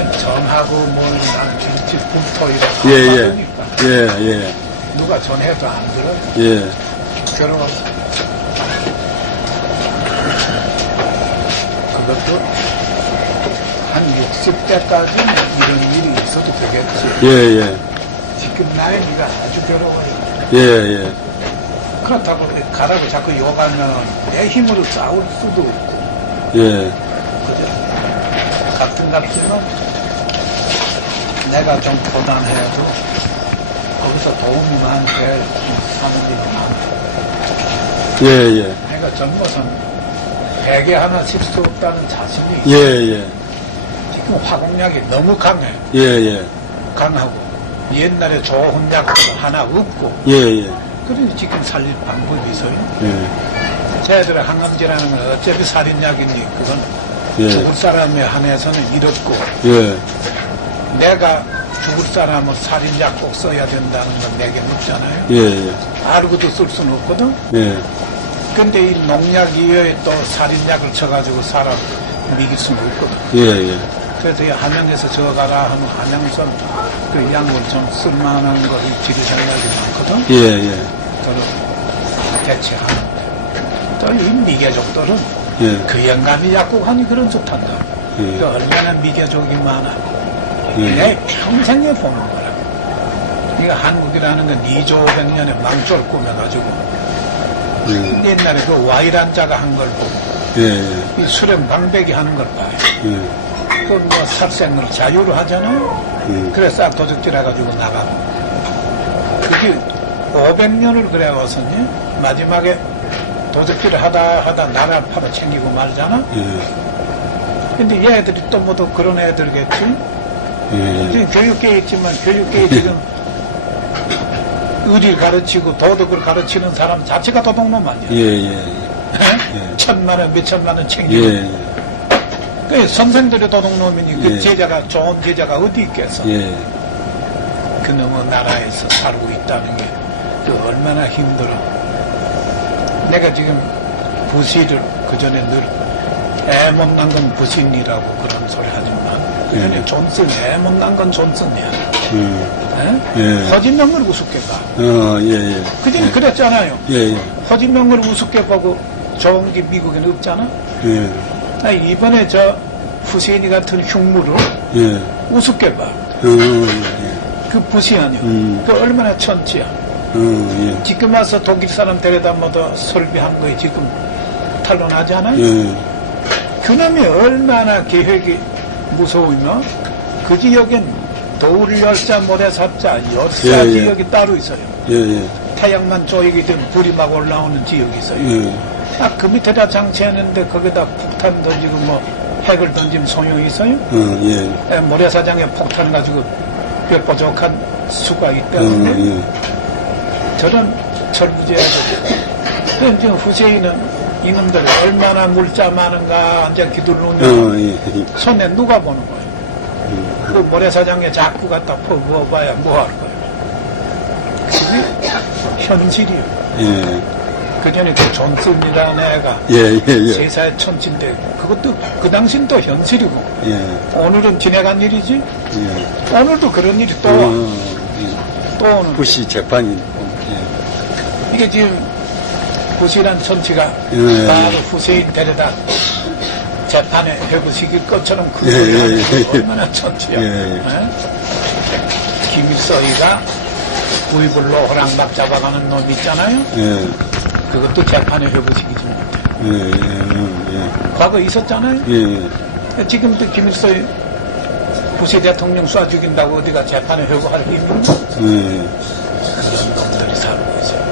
이게 전하고 뭐 나는 분토 이렇게 예, 예. 하니까 예, 예, 누가 전해도 안 들어 예. 괴로워서 그것도 한 60대까지 이런 일이 있어도 되겠지 예, 예. 지금 나이가 아주 괴로워요 예, 예. 그렇다고 가라고 자꾸 욕하면 내 힘으로 싸울 수도 없고 예. 그죠? 같은 값이면 내가 좀 고단해도 거기서 도움이 많게 사는 일이 많고 예, 예. 내가 젊어서 베개 하나 칠 수 없다는 자신이 예. 예. 지금 화공약이 너무 강해 예, 예. 강하고 옛날에 좋은 약도 하나 없고 예, 예. 그래서 지금 살릴 방법이 있어요 예. 쟤들의 항암제라는 건 어차피 살인약이니 그건 예. 죽을 사람에 한해서는 이렇고 예. 내가 죽을 사람은 살인약 꼭 써야 된다는 건 내게 묻잖아요. 예, 예. 알고도 쓸 수는 없거든. 예. 근데 이 농약 이외에 또 살인약을 쳐가지고 사람 미길 수는 없거든. 예, 예. 그래서 이 함양에서 저가라 하면 함양선 그 약물 좀 쓸만한 거를 지를 생각이 많거든. 예, 예. 그걸 대체하는데. 또이 미개족들은 예. 그 영감이 약국하니 그런 좋단다. 예. 그 얼마나 미개족이 많아. 예. 내 평생에 보는 거라. 이거 한국이라는 건 2조 100년에 망조를 꾸며가지고 예. 옛날에 그 와이란 자가 한 걸 보고 예. 이 수령 방백이 하는 걸 봐요. 예. 그뭐 살생을 자유로 하잖아요. 예. 그래서 싹 도둑질 해가지고 나가고. 그게 500년을 그래 왔었니? 마지막에 도둑질을 하다 하다 나라 팔아 챙기고 말잖아? 예. 근데 얘들이 또뭐또 그런 애들겠지? 예. 지금 교육계에 있지만 교육계에 지금 의리를 가르치고 도덕을 가르치는 사람 자체가 도둑놈 아니야. 예, 예. 에? 천만 원, 몇천만 원 챙기고. 예. 그 선생들이 도둑놈이니 그 예. 제자가, 좋은 제자가 어디 있겠어. 예. 그놈의 나라에서 살고 있다는 게그 얼마나 힘들어. 내가 지금 부시를 그 전에 늘 애 못난 건 부신이라고 그런 소리 하지만 그 예. 존슨 애 못난 건 존슨이야. 예. 에? 예. 허진명을 우습게 봐. 어, 예, 예. 그전에 그랬잖아요. 예, 예. 허진명을 우습게 보고 좋은 게 미국에는 없잖아. 예. 나 이번에 저 후세인이 같은 흉물을 예. 우습게 봐. 어, 예. 그 부시 아니야. 음. 그 얼마나 천지야. 어, 예. 지금 와서 독일 사람 데려다 뭐더 설비한 거에 지금 탄론하잖아요. 예. 그놈이 얼마나 계획이 무서우면 그 지역엔 도울 열자 모래 삽자 열사 예, 예. 지역이 따로 있어요. 예, 예. 태양만 쪼이게 되면 불이 막 올라오는 지역이 있어요. 예. 아, 그 밑에다 장치했는데 거기다 폭탄 던지고 뭐 핵을 던지면 소용이 있어요? 어, 예. 에, 모래사장에 폭탄 가지고 몇 부족한 수가 어, 있다는데 예. 저런 철부지애들 그럼 지금 후세인은 이놈들 얼마나 물자 많은가 앉아 기둘르냐 어, 예. 손에 누가 보는 거예요? 그 모래사장에 자꾸 갖다 퍼부어봐야 뭐할 거예요? 그게 현실이에요. 예. 그 전에 그 존슨이라는 애가 예, 예, 예. 세사의 천치인데 그것도 그 당시는 또 현실이고 예. 오늘은 지나간 일이지 예. 오늘도 그런 일이 또 와. 어, 예. 또 오는 부시 재판이. 예. 이게 지금 후세인 천치가 예, 바로 후세인 데려다 재판에 회부시킬 것처럼 그 예, 소리 하는 예, 게 예. 얼마나 천치야 예, 예. 예? 김일성이가 구이불로 호랑박 잡아가는 놈 있잖아요 예. 그것도 재판에 회부시키지 못해 예, 예, 과거 있었잖아요 예. 예. 지금도 김일성이 부시 대통령 쏴 죽인다고 어디가 재판에 회부할 힘이 있나? 예. 그런 놈들이 살고 있어요.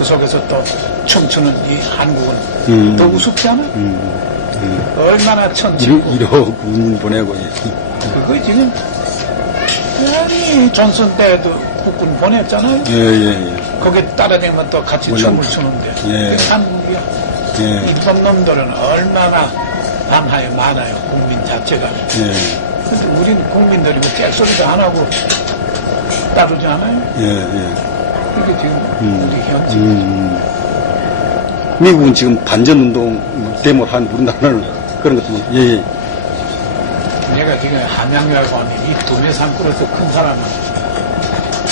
그 속에서 또 춤추는 이 한국은 음. 더 우습지 않아? 음. 얼마나 이러, 천치고 이러고 군 보내고, 예. 그거 지금 아니 존슨 때도 국군 보냈잖아요. 예, 예, 예. 거기 따라다니면 또 같이. 춤을 추는데 예. 그게 한국이야. 예. 이쁜 놈들은 얼마나 남하에 많아요. 국민 자체가. 예. 근데 우리는 국민들이 뭐 잭소리도 안 하고 따르지 않아요? 예, 예. 이게 지금 음. 우리 현실. 음. 미국은 지금 반전운동 데모를 한 우리나라는 그런 것도 뭐, 예, 예. 내가 지금 한양여관이 이 도매상구로서 큰 사람은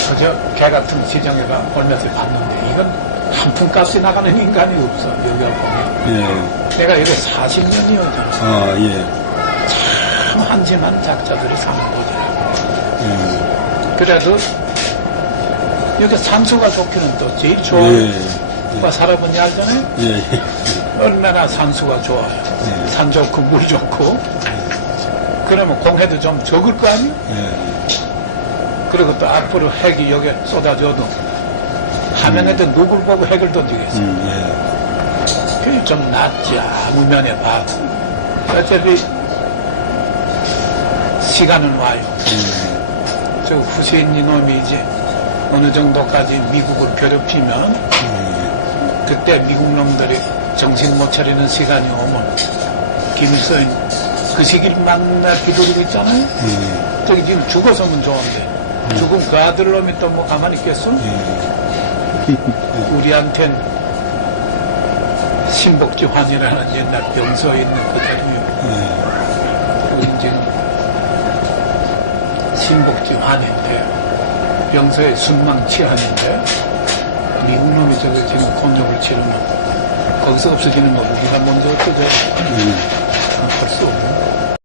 그저 개 같은 시장에가 얼마서 봤는데 이건 한 푼 값이 나가는 인간이 없어 여기 보면 예. 내가 여기 40년이었잖아 아, 예. 참 한심한 작자들이 사는 거더라고 예. 그래도 여기 산수가 좋기는 또 제일 좋아 예. 오빠 살아보니 알잖아요 예. 예. 얼마나 산수가 좋아요 네. 산 좋고 물 좋고 그러면 공해도 좀 적을 거 아니에요 예. 그리고 또 앞으로 핵이 여기 쏟아져도 화면에도 누굴 보고 핵을 던지겠어요. 음, 그게 좀 낫지 아무 면에 봐도. 어차피 시간은 와요. 예. 저 후세인 이놈이 이제 어느 정도까지 미국을 괴롭히면 예. 그때 미국 놈들이 정신 못 차리는 시간이 오면 김일성이 그 시기를 만나 비돌리고 있잖아요. 예. 저기 지금 죽어서면 좋은데 죽은 그 아들 놈이 또 뭐 가만히 있겠어? 예. 우리한텐 신복지환이라는 옛날 병서에 있는 그 자리요. 예. 우리 지금 신복지환인데 병서에 순망치환인데 미국 놈이 저거 지금 곤욕을 치르면 거기서 없어지는 거 우리가 먼저 어쩌죠? 예. 할수 없는